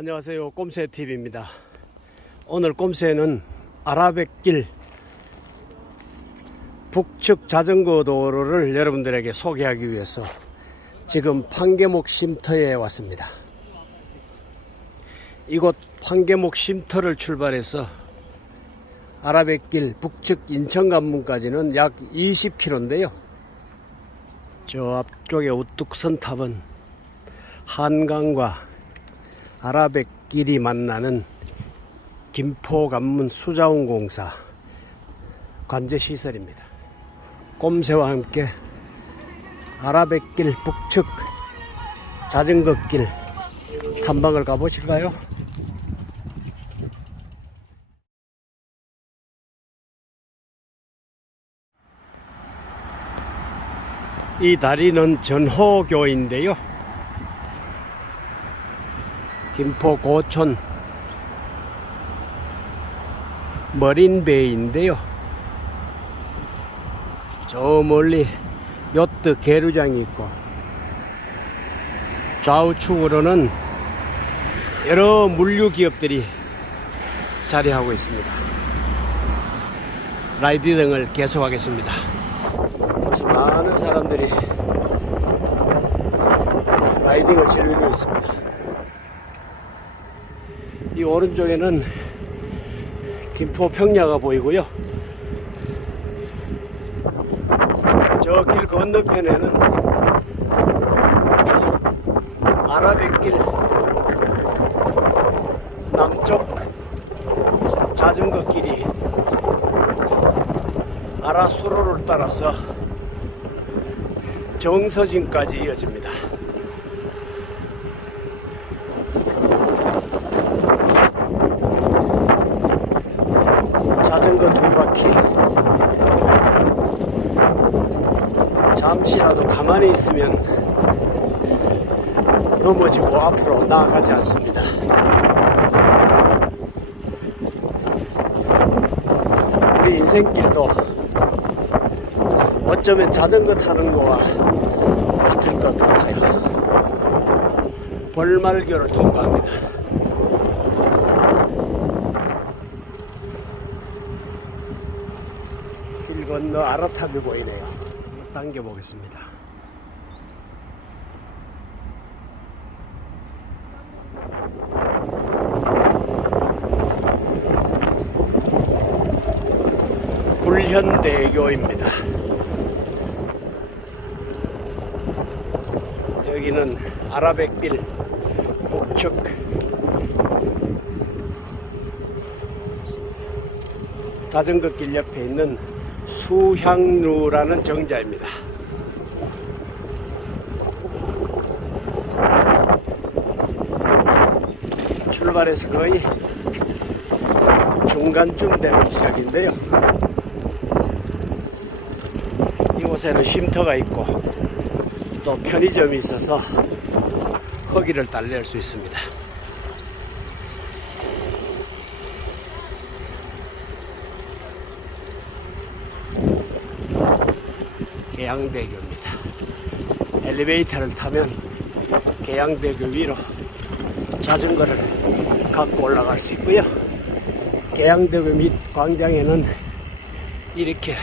안녕하세요. 꼼새TV입니다. 오늘 꼼새는 아라뱃길 북측 자전거 도로를 여러분들에게 소개하기 위해서 지금 판계목 쉼터에 왔습니다. 이곳 판계목 쉼터를 출발해서 아라뱃길 북측 인천관문까지는 약 20km인데요. 저 앞쪽에 우뚝 선 탑은 한강과 아라뱃길이 만나는 김포관문 수자원공사 관제시설입니다. 꼼새와 함께 아라뱃길 북측 자전거길 탐방을 가보실까요? 이 다리는 전호교인데요. 김포 고촌 머린베이인데요. 저 멀리 요트 계류장이 있고 좌우측으로는 여러 물류 기업들이 자리하고 있습니다. 라이드 등을 계속하겠습니다. 그래서 많은 사람들이 라이딩을 즐기고 있습니다. 이 오른쪽에는 김포 평야가 보이고요. 저 길 건너편에는 아라뱃길 남쪽 자전거 길이 아라수로를 따라서 정서진까지 이어집니다. 자전거 두 바퀴 잠시라도 가만히 있으면 넘어지고 앞으로 나아가지 않습니다. 우리 인생길도 어쩌면 자전거 타는 거와 같을 것 같아요. 벌말교를 통과합니다. 길 건너 아라탑이 보이네요. 한번 당겨 보겠습니다. 불현대교입니다. 여기는 아라뱃길 북측 자전거 길 옆에 있는 수향루라는 정자입니다. 출발해서 거의 중간쯤 되는 지역인데요. 이곳에는 쉼터가 있고 또 편의점이 있어서 허기를 달랠 수 있습니다. 계양대교입니다. 엘리베이터를 타면 계양대교 위로 자전거를 갖고 올라갈 수 있고요. 계양대교 밑 광장에는 이렇게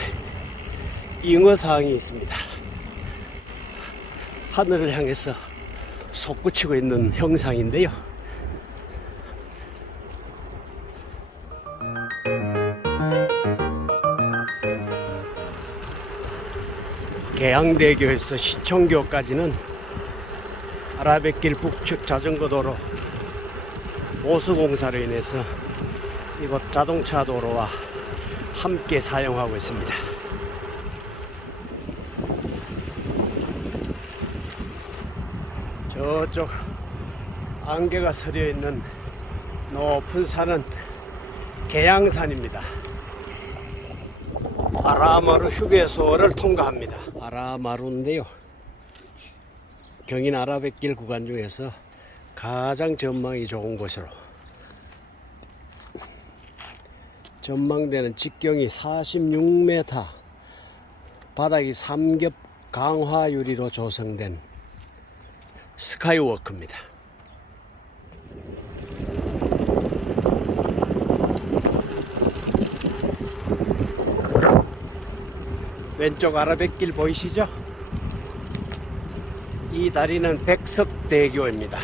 잉어사항이 있습니다. 하늘을 향해서 솟구치고 있는 형상인데요. 계양대교에서 시청교까지는 아라뱃길 북측 자전거 도로 보수공사로 인해서 이곳 자동차 도로와 함께 사용하고 있습니다. 저쪽 안개가 서려 있는 높은 산은 계양산입니다. 아라마루 휴게소를 통과합니다. 아라마루인데요. 경인 아라뱃길 구간 중에서 가장 전망이 좋은 곳으로 전망되는 직경이 46m 바닥이 삼겹 강화 유리로 조성된 스카이워크입니다. 왼쪽 아라뱃길 보이시죠? 이 다리는 백석대교입니다.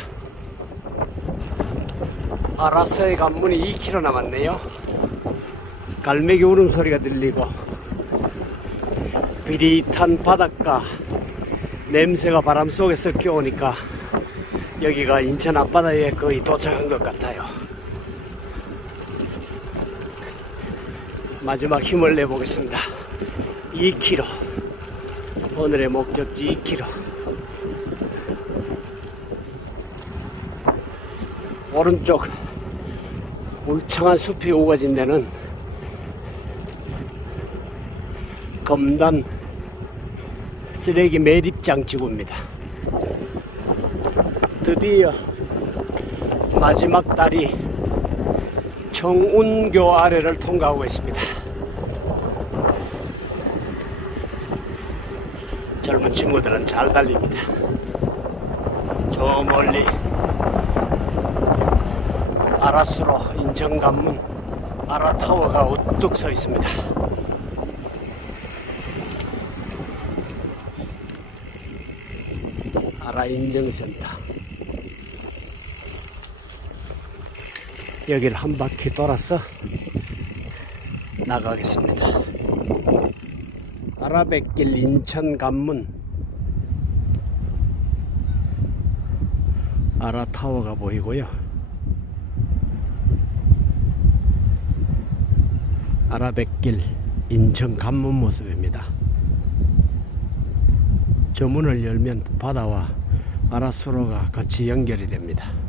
아라서의 관문이 2km 남았네요. 갈매기 울음소리가 들리고 비릿한 바닷가 냄새가 바람 속에서 껴오니까 여기가 인천 앞바다에 거의 도착한 것 같아요. 마지막 힘을 내보겠습니다. 2km. 오늘의 목적지 2km. 오른쪽 울창한 숲이 우거진 데는 검단 쓰레기 매립장 지구입니다. 드디어 마지막 다리 청운교 아래를 통과하고 있습니다. 젊은 친구들은 잘 달립니다. 저 멀리 아라스로 인천 관문 아라타워가 우뚝 서 있습니다. 아라 인증센터. 여기를 한 바퀴 돌아서 나가겠습니다. 아라뱃길 인천 관문 아라타워가 보이고요. 아라뱃길 인천 관문 모습입니다. 저 문을 열면 바다와 아라수로가 같이 연결이 됩니다.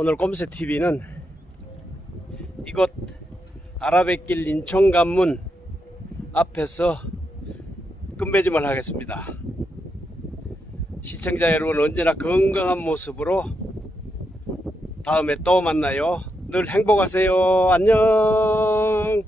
오늘 꼼새 TV는 이곳 아라뱃길 인천 관문 앞에서 끝맺음을 하겠습니다. 시청자 여러분 언제나 건강한 모습으로 다음에 또 만나요. 늘 행복하세요. 안녕.